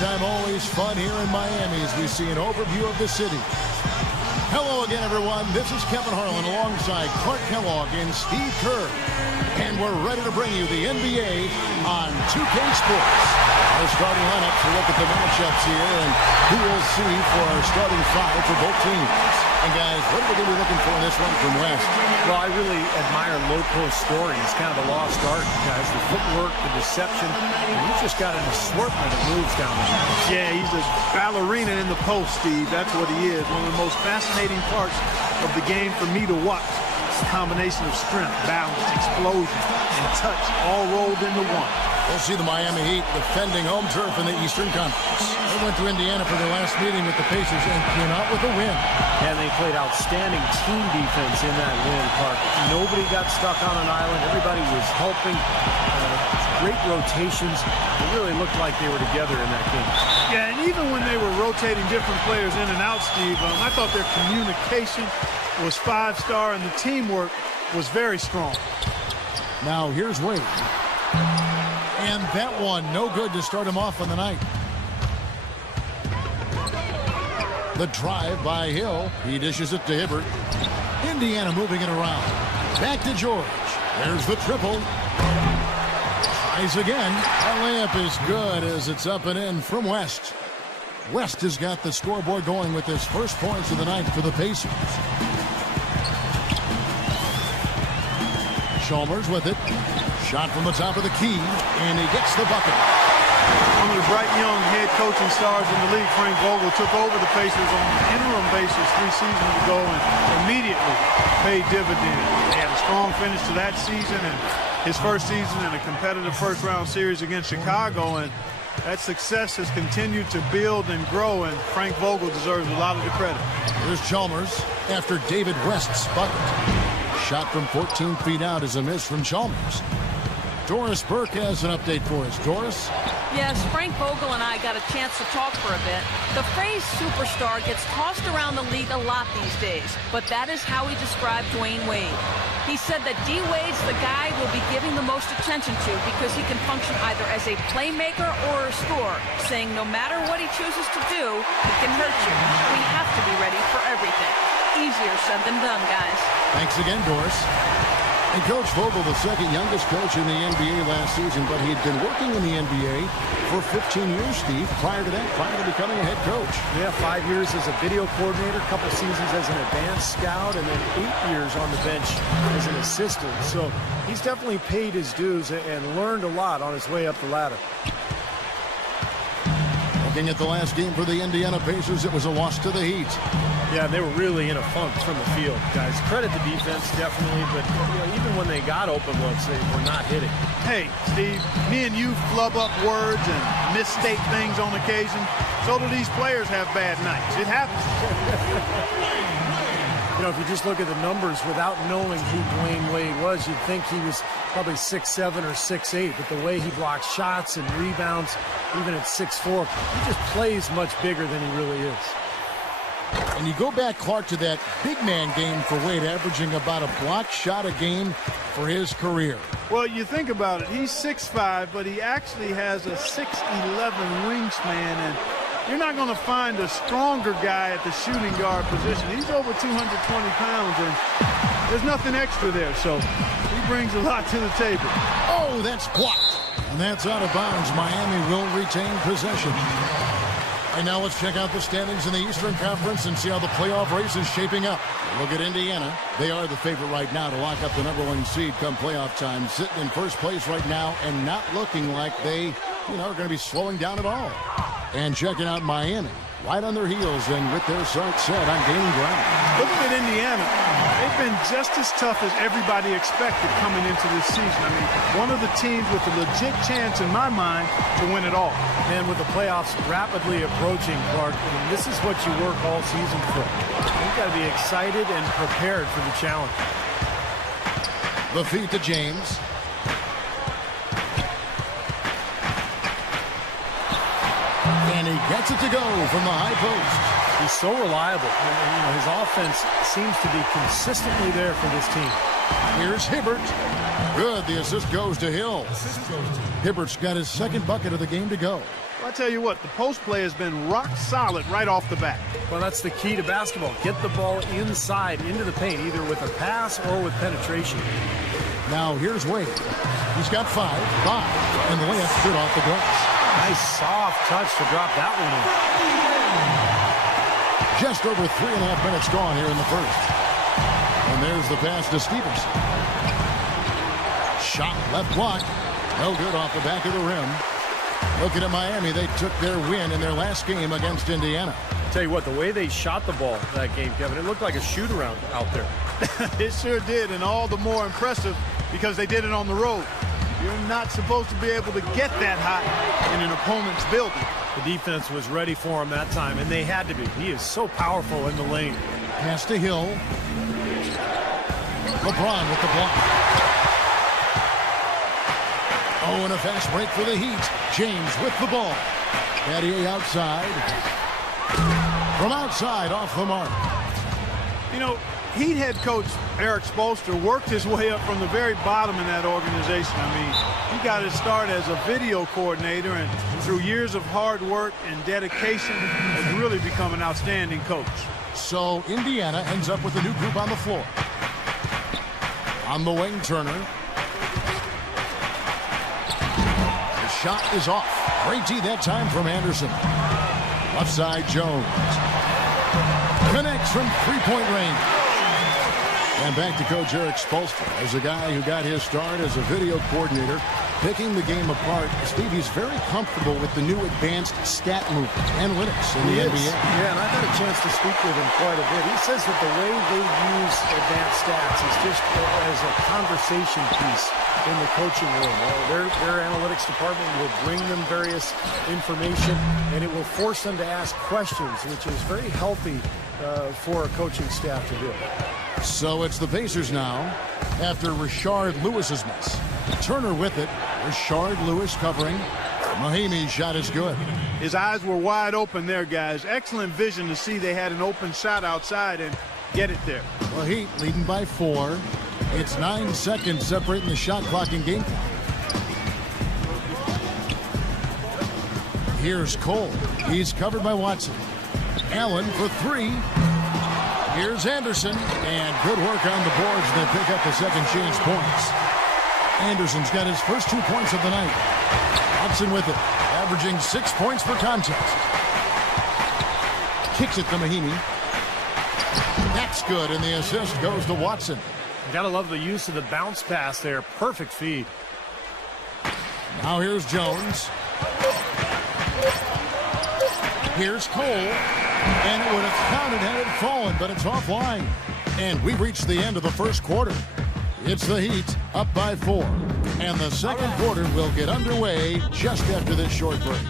Halftime always fun here in Miami as we see an overview of the city. Hello again, everyone. This is Kevin Harlan alongside Clark Kellogg and Steve Kerr. And we're ready to bring you the NBA on 2K Sports. Our starting lineup to look at the matchups here and who we'll see for our starting five for both teams. And guys, what are we going to be looking for in this one from West? Well, I really admire low-post scoring. It's kind of a lost art, guys. The footwork, the deception. He's just got an assortment of moves down there. Yeah, he's a ballerina in the post, Steve. That's what he is. One of the most fascinating parts of the game for me to watch. It's a combination of strength, balance, explosion, and touch all rolled into one. We'll see the Miami Heat defending home turf in the Eastern Conference. They went to Indiana for their last meeting with the Pacers and came out with a win. And they played outstanding team defense in that win, Clark. Nobody got stuck on an island. Everybody was helping. Great rotations. It really looked like they were together in that game. Yeah, and even when they were rotating different players in and out, Steve, I thought their communication was five-star and the teamwork was very strong. Now here's Wade. And that one, no good to start him off on the night. The drive by Hill. He dishes it to Hibbert. Indiana moving it around. Back to George. There's the triple. Tries again. A layup is good as it's up and in from West. West has got the scoreboard going with his first points of the night for the Pacers. Chalmers with it. Shot from the top of the key, and he gets the bucket. One of the bright young head coaching stars in the league, Frank Vogel, took over the Pacers on an interim basis 3 seasons ago and immediately paid dividends. They had a strong finish to that season and his first season in a competitive first-round series against Chicago, and that success has continued to build and grow, and Frank Vogel deserves a lot of the credit. Here's Chalmers after David West's bucket. Shot from 14 feet out is a miss from Chalmers. Doris Burke has an update for us. Doris? Yes, Frank Vogel and I got a chance to talk for a bit. The phrase superstar gets tossed around the league a lot these days, but that is how he described Dwayne Wade. He said that D. Wade's the guy we'll be giving the most attention to because he can function either as a playmaker or a scorer, saying no matter what he chooses to do, he can hurt you. We have to be ready for everything. Easier said than done, guys. Thanks again, Doris. And Coach Vogel, the second youngest coach in the NBA last season, but he'd been working in the NBA for 15 years, Steve, prior to that, prior to becoming a head coach. Yeah, 5 years as a video coordinator, a couple seasons as an advanced scout, and then 8 years on the bench as an assistant. So he's definitely paid his dues and learned a lot on his way up the ladder. Looking at the last game for the Indiana Pacers, it was a loss to the Heat. Yeah, they were really in a funk from the field, guys. Credit the defense, definitely, but even when they got open looks, they were not hitting. Hey, Steve, me and you flub up words and misstate things on occasion. So do these players have bad nights. It happens. You know, if you just look at the numbers without knowing who Dwayne Wade was, you'd think he was probably 6'7" or 6'8", but the way he blocks shots and rebounds, even at 6'4", he just plays much bigger than he really is. And you go back, Clark, to that big man game for Wade, averaging about a block shot a game for his career. Well, you think about it. He's 6'5", but he actually has a 6'11" wingspan, and you're not going to find a stronger guy at the shooting guard position. He's over 220 pounds, and there's nothing extra there, so he brings a lot to the table. Oh, that's blocked. And that's out of bounds. Miami will retain possession. And now let's check out the standings in the Eastern Conference and see how the playoff race is shaping up. Look at Indiana. They are the favorite right now to lock up the #1 seed come playoff time. Sitting in first place right now and not looking like they, are going to be slowing down at all. And checking out Miami, right on their heels and with their sights set on gaining ground. Looking at Indiana, they've been just as tough as everybody expected coming into this season. I mean, one of the teams with a legit chance in my mind to win it all. And with the playoffs rapidly approaching, Clark, this is what you work all season for. You've got to be excited and prepared for the challenge. The feed to James. And he gets it to go from the high post. He's so reliable. His offense seems to be consistently there for this team. Here's Hibbert. Good. The assist goes to Hill. Hibbert's got his second bucket of the game to go. Well, I tell you what, the post play has been rock solid right off the bat. Well, that's the key to basketball. Get the ball inside into the paint, either with a pass or with penetration. Now here's Wade. He's got 5, and the layup's good off the glass. Nice soft touch to drop that one in. Just over 3.5 minutes gone here in the first. And there's the pass to Stevenson. Shot left block. No good off the back of the rim. Looking at Miami, they took their win in their last game against Indiana. Tell you what, the way they shot the ball that game, Kevin, it looked like a shoot-around out there. It sure did, and all the more impressive because they did it on the road. You're not supposed to be able to get that hot in an opponent's building. The defense was ready for him that time, and they had to be. He is so powerful in the lane. Pass to Hill. LeBron with the block. Oh, and a fast break for the Heat. James with the ball. Battier outside. From outside, off the mark. You know, Heat head coach Eric Spoelstra worked his way up from the very bottom in that organization. I mean, he got his start as a video coordinator, and through years of hard work and dedication has really become an outstanding coach. So Indiana ends up with a new group on the floor. On the wing, Turner. The shot is off. Great D that time from Anderson. Left side, Jones. Connects from three-point range. And back to Coach Eric Spoelstra. As a guy who got his start as a video coordinator, picking the game apart, Steve, he's very comfortable with the new advanced stat movement, analytics in the NBA. Yeah, and I've had a chance to speak with him quite a bit. He says that the way they use advanced stats is just as a conversation piece in the coaching room. Their analytics department will bring them various information, and it will force them to ask questions, which is very healthy for a coaching staff to do. So it's the Pacers now after Rashard Lewis's miss. Turner with it. Rashard Lewis covering. Mahinmi's shot is good. His eyes were wide open there, guys. Excellent vision to see they had an open shot outside and get it there. Well, Heat leading by 4. It's 9 seconds separating the shot clock and game clock. Here's Cole. He's covered by Watson. Allen for 3. Here's Anderson, and good work on the boards. They pick up the second change points. Anderson's got his first 2 points of the night. Watson with it, averaging 6 points per contest. Kicks it to Mahinmi. That's good, and the assist goes to Watson. You gotta love the use of the bounce pass there. Perfect feed. Now here's Jones. Here's Cole. And it would have counted had it fallen, but it's offline. And we've reached the end of the first quarter. It's the Heat up by 4. And the second quarter will get underway just after this short break.